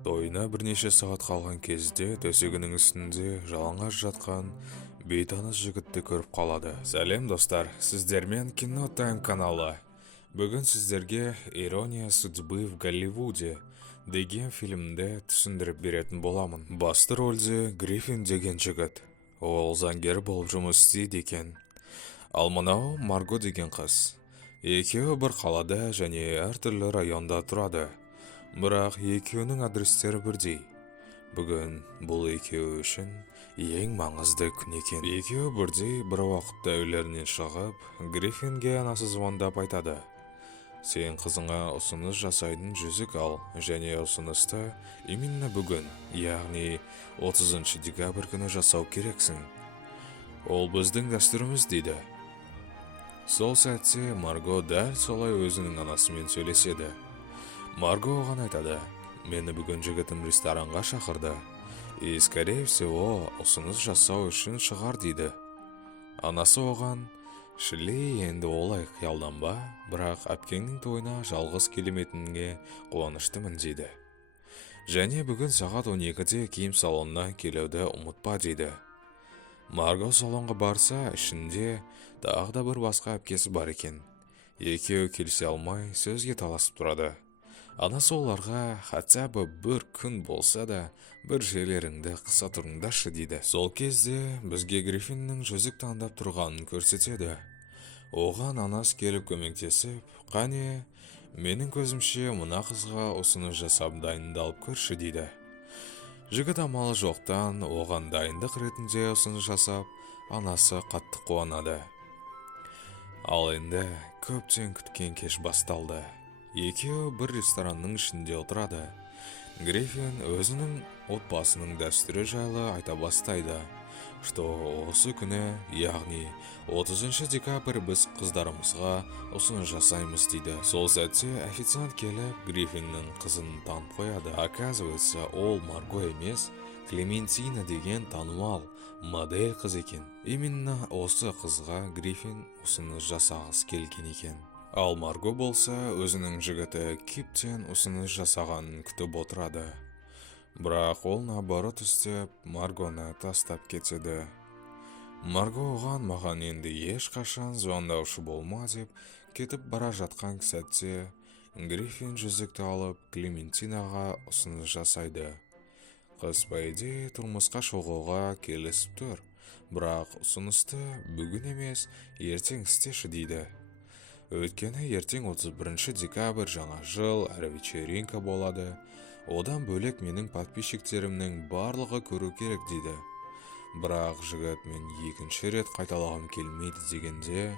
Тойына бірнеше сағат қалған кезде төсегінің үстінде жалаңаш жатқан бейтаныс жігітті көріп қалады. Сәлем достар, сіздермен Кино Тайм каналы. Бүгін сіздерге «Ирония судьбы в Голливуде» деген фильмді түсіндіріп беретін боламын. Басты рөлде Гриффин деген жігіт. Ол заңгер болып жұмыс істейді екен. Ал мынау Марго деген қыз. Екеуі бір қалада және әртүрлі районда тұрады. Бірақ екеуінің адрестері бірдей. Бүгін бұл екеуі үшін ең маңызды күн екен. Екеуі бірдей бір уақытта үйлерінен шығып, Гриффинге анасы звондап айтады: «Сен қызыңа ұсыныс жасайтын жүзік ал, және ұсынысты именно бүгін, яғни 30 декабрь күні жасау керексің. Ол біздің дәстүріміз» дейді. Сол сәтте Марго дәл солай өзінің анасымен сөйлеседі. Марго оған айтады: «Мені бүгін жігітім ресторанға шақырды. И, скорее всего, ұсыныс жасау үшін шығар» дейді. Анасы оған: «Шілей, енді олай қиялданба, бірақ әпкеңнің тойына жалғыз келеметінге қуаныштымын» дейді. Және бүгін сағат 12-де киім салонына келуді ұмытпа дейді. Марго салонға барса, ішінде тағы да бір басқа әпкесі бар екен. Екеуі келісе алмай сөзге таласып тұрады. Анасы оларға: «Хотя бы бір күн болса да, бір жерлеріңді қыса тұрыңдаршы» дейді. Сол кезде бізге Гриффиннің жүзік таңдап тұрғанын көрсетеді. Оған анасы келіп көмектесіп: «Қане, менің көзімше мына қызға ұсыныс жасап дайындалып көрші» дейді. Жігіт амалы жоқтан оған дайындық ретінде ұсыныс жасап, анасы қатты қуанады. Ал енді көптен күткен кеш басталды. Екеуі бір ресторанның ішінде отырады. Гриффин өзінің отбасының дәстүрі жайлы айта бастайды, что осы күні, яғни 30 декабрь біз қыздарымызға ұсыныс жасаймыз дейді. Сол сәтте официант келіп, Гриффиннің қызын танып қояды. Оказывается, ол Марго емес, Клементина деген танымал модель қыз екен. Именно осы қызға Гриффин ұсыныс жасағысы келген екен. Ал Марго болса, өзінің жігіті Киптен ұсыныс жасағанын күтіп отырады. Бірақ ол наоборот істеп, Маргоны тастап кетеді. Марго оған: «Маған енді ешқашан звондаушы болма» деп кетіп бара жатқан сәтте, Гриффин жүзікті алып Клементинаға ұсыныс жасайды. Қыз по идее тұрмысқа шығуға келісіп тұр, бірақ ұсынысты бүгін емес, ертең істеші дейді. Өйткені ертең 31 декабрь жаңа жыл, әрі вечеринка болады. Одан бөлек менің подписчиктерімнің барлығы көру керек дейді. Бірақ жігіт: «Мен екінші рет қайталағым келмейді» дегенде,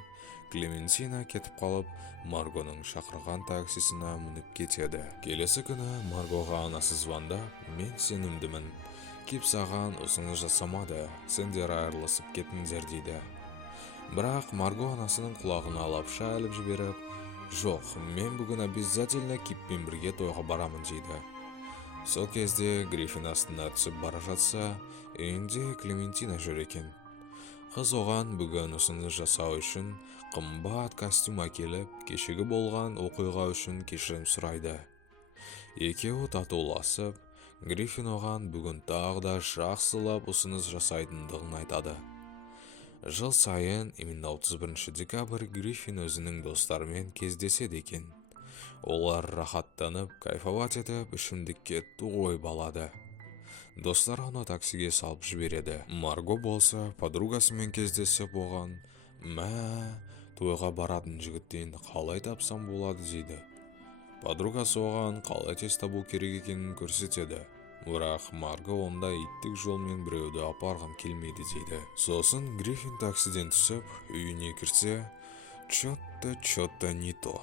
Клементина кетіп қалып, Маргоның шақырған таксисіне мініп кетеді. Келесі күні Маргоға анасы звондап: «Мен сенімдімін, Кип саған ұсыныс жасамады, сендер айырылысып кеттіңдер» дейді. Бірақ Марго анасының құлағына лапша іліп жіберіп: «Жоқ, мен бүгін обязательно Киппен бірге тойға барамын» дейді. Сол кезде Гриффин астына түсіп бара жатса, үйінде Клементина жүр екен. Қыз оған бүгін ұсыныс жасау үшін қымбат костюм әкеліп, кешегі болған оқиға үшін кешірім сұрайды. Екеуі татуласып, Гриффин оған бүгін тағы да жақсылап ұсыныс жасайтындығын айтады. Жыл сайын, именно 31 декабрь, Гриффин өзінің достарымен кездеседі екен. Олар рахаттанып, кайфовать етіп, ішімдікке той балады. Достар оны таксиге салып жібереді. Марго болса, подругасымен кездесіп оған: «Мә, тойға баратын жігіттен қалай тапсам болады» дейді. Подругасы оған қалай тез табу керек екенін көрсетеді. Бірақ Марго онда иттік жолмен біреуді апарғым келмейді дейді. Сосын Гриффин таксиден түсіп, үйіне кірсе, чотто не то.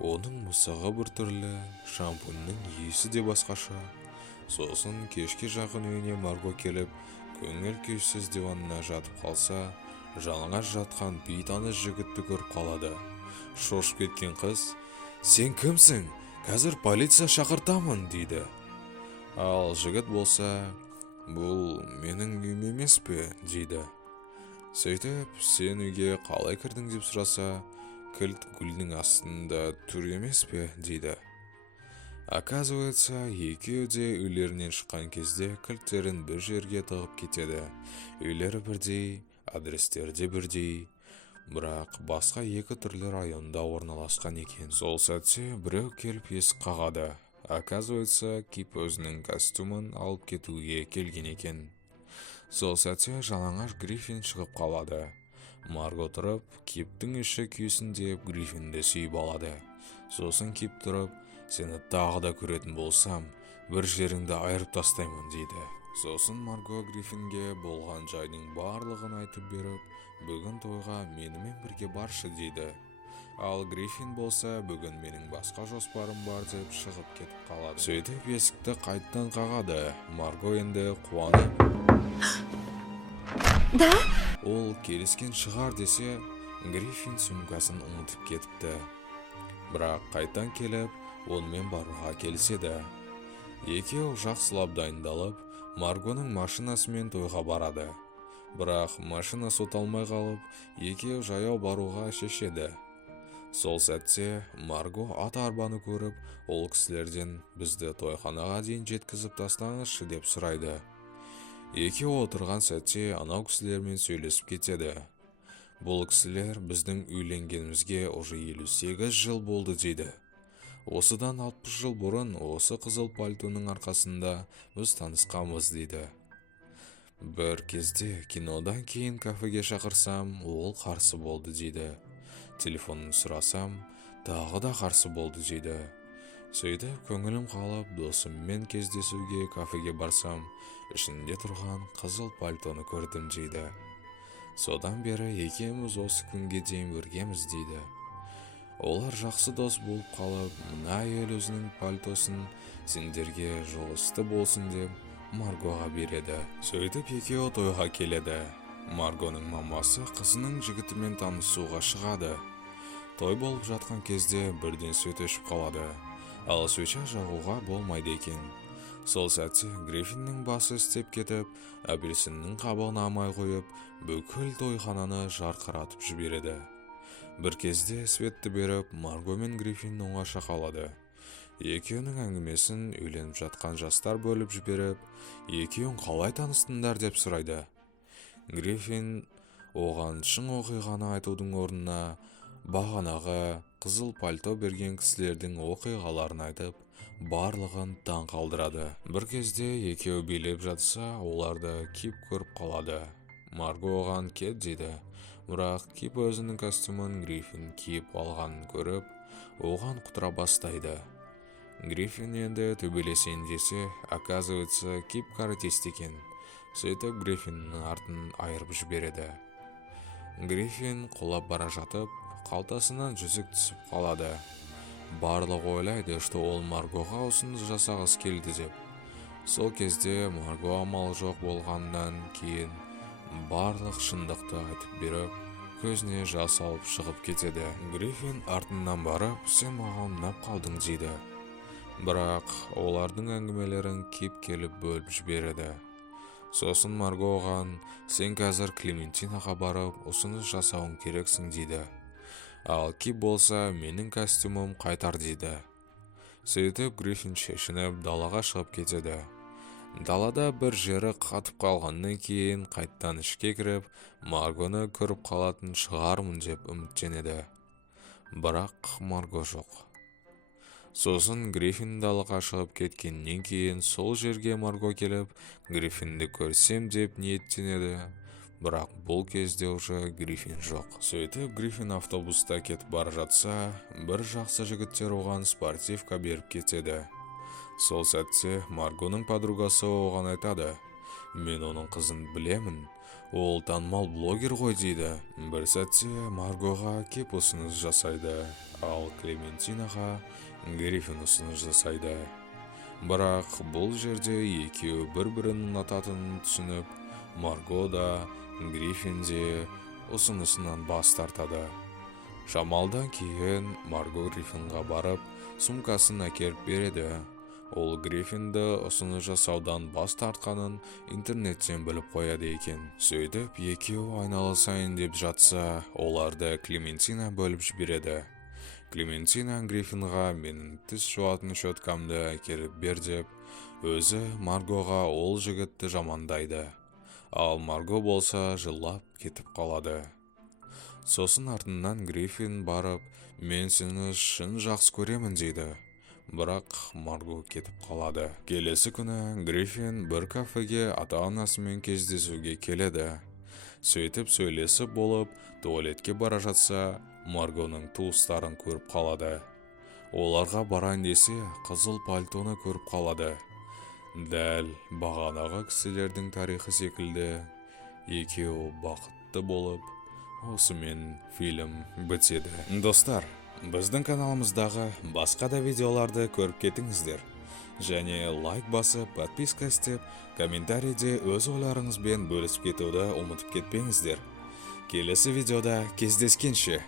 Оның мысығы бір түрлі, шампуньның иісі де басқаша. Сосын кешке жақын үйіне Марго келіп, көңіл күйсіз диванына жатып қалса, жалаңаш жатқан бейтаныс жігітті көріп қалады. Шошып кеткен қыз: «Сен кімсің? Қазір полиция шақыртамын» дейді. Ал жігіт болса: «Бұл менің үйім емес пе?» дейді. Сөйтіп, «Сен үйге қалай кірдің?» деп сұраса, «Кілт гүлдің астында тұр емес пе?» дейді. Оказывается, екеуі де үйлерінен шыққан кезде кілттерін бір жерге тығып кетеді. Үйлері бірдей, адрестері де бірдей, бірақ басқа екі түрлі районда орналасқан екен. Сол сәтте біреу келіп есік қағады. Оказывается, Кип өзінің костюмын алып кетуге келген екен. Сол сәтте жалаңаш Гриффин шығып қалады. Марго тұрып, Киптің іші күйсін деп Гриффинді сүйіп алады. Сосын Кип тұрып, сені тағы да көретін болсам, бір жеріңді айырып тастаймын дейді. Сосын Марго Гриффинге болған жайдың барлығын айтып беріп, бүгін тойға менімен бірге баршы дейді. Ал Гриффин болса, бүгін менің басқа жоспарым бар деп шығып кетіп қалады. Сөйтіп есікті қайттан қағады. Марго енді қуанып, Да? ол келіскен шығар десе, Гриффин сумкасын ұмытып кетіпті. Бірақ қайтан келіп, онымен баруға келіседі. Екеуі жақсылап дайындалып, Маргоның машинасымен тойға барады. Бірақ машина соталмай қалып, екеуі жаяу баруға шешеді. Сол сәтте Марго ат арбаны көріп, ол кісілерден бізді тойханаға дейін жеткізіп тастаңызшы деп сұрайды. Екеуі отырған сәтте анау кісілермен сөйлесіп кетеді. Бұл кісілер біздің үйленгенімізге уже 58 жыл болды дейді. Осыдан 60 жыл бұрын осы қызыл пальтоның арқасында біз танысқанбыз дейді. Бір кезде кинодан кейін кафеге шақырсам, ол қарсы болды дейді. Телефонын сұрасам, тағы да қарсы болды дейді. Сөйтіп көңілім қалып, досыммен кездесуге кафеге барсам, ішінде тұрған қызыл пальтоны көрдім дейді. Содан бері екеуміз осы күнге дейін біргеміз дейді. Олар жақсы дос болып қалып, мына әйел өзінің пальтосын сендерге жолысты болсын деп Маргоға береді. Сөйтіп екеуі тойға келеді. Маргоның мамасы қызының жігітімен танысуға шығады. Той болып жатқан кезде бірден сөт өшіп қалады. Ал свеча жағуға болмайды екен. Сол сәтте Гриффиннің басы істеп кетіп, апельсиннің қабығын алмай қойып, бүкіл тойхананы жарқыратып жібереді. Бір кезде светті беріп, Марго мен Гриффин оңаша қалады. Екеуінің әңгімесін үйленіп жатқан жастар бөліп жіберіп, екеуің қалай таныстыңдар деп сұрайды. Гриффин оған шын оқиғаны айтудың орнына бағанағы қызыл пальто берген кісілердің оқиғаларын айтып, барлығын таң қалдырады. Бір кезде екеуі билеп жатса, оларды Кип көріп қалады. Марго оған кет дейді. Бірақ Кип өзінің костюмын Гриффин киіп алғанын көріп, оған құтыра бастайды. Гриффин енді төбелесейін десе, оказывается, Кип каратист екен. Сөйтіп Гриффиннің артын айырып жібереді. Гриффин құлап бара жатып, қалтасынан жүзік түсіп қалады. Барлық ойлайды, что ол Маргоға ұсыныс жасағысы келді деп. Сол кезде Марго амал жоқ болғаннан кейін барлық шындықты айтып беріп, көзіне жас алып шығып кетеді. Гриффин артынан барып, сен маған ұнап қалдың дейді. Бірақ олардың әңгімелерін Кип келіп бөліп жібереді. Сосын Марго оған, сен қазір Клементинаға барып, ұсыныс жасауың керексің дейді. Ал Кип болса, менің костюмым қайтар дейді. Сөйтіп Гриффин шешініп далаға шығып кетеді. Далада бір жері қатып қалғаннан кейін қайттан ішке кіріп, Маргоны көріп қалатын шығармын деп үміттенеді. Бірақ Марго жоқ. Сосын Гриффин далаға шығып кеткеннен кейін сол жерге Марго келіп, Гриффинді көрсем деп ниеттенеді. Бірақ бұл кезде уже Гриффин жоқ. Сөйтіп Гриффин автобуста кетіп бара жатса, бір жақсы жігіттер оған спортивка беріп кетеді. Сол сәтте Маргоның подругасы оған айтады, мен оның қызын білемін, ол танымал блогер ғой дейді. Бір сәтте Маргоға Кип ұсыныс жасайды, ал Клементинаға Гриффин ұсыныс жасайды. Бірақ бұл жерде екеуі бір-бірін ұнататынын түсініп, Марго да Гриффин де ұсынысынан бас тартады. Шамалдан кейін Марго Гриффинға барып, сумкасын әкеліп береді. Ол Гриффинді ұсыныс жасаудан бас тартқанын интернеттен біліп қояды екен. Сөйтіп, екеуі айналысайын деп жатса, оларды Клементина бөліп жібереді. Клементина Гриффинға менің тіс жуатын щеткамды әкеліп бер деп, өзі Маргоға ол жігітті жамандайды. Ал Марго болса жылап кетіп қалады. Сосын артынан Гриффин барып, мен сені шын жақсы көремін дейді. Бірақ Марго кетіп қалады. Келесі күні Гриффин бір кафеге ата-анасымен кездесуге келеді. Сөйтіп сөйлесіп болып, туалетке бара жатса, Маргоның туыстарын көріп қалады. Оларға барайын десе, қызыл пальтоны көріп қалады. Дәл бағанағы кісілердің тарихы секілді, екеуі бақытты болып, осымен фильм бітеді. Достар, біздің каналымыздағы басқа да видеоларды көріп кетіңіздер. Және лайк басып, подписка істеп, комментарийде өз ойларыңызбен бөлісіп кетуді ұмытып кетпеңіздер. Келесі видеода кездескенше.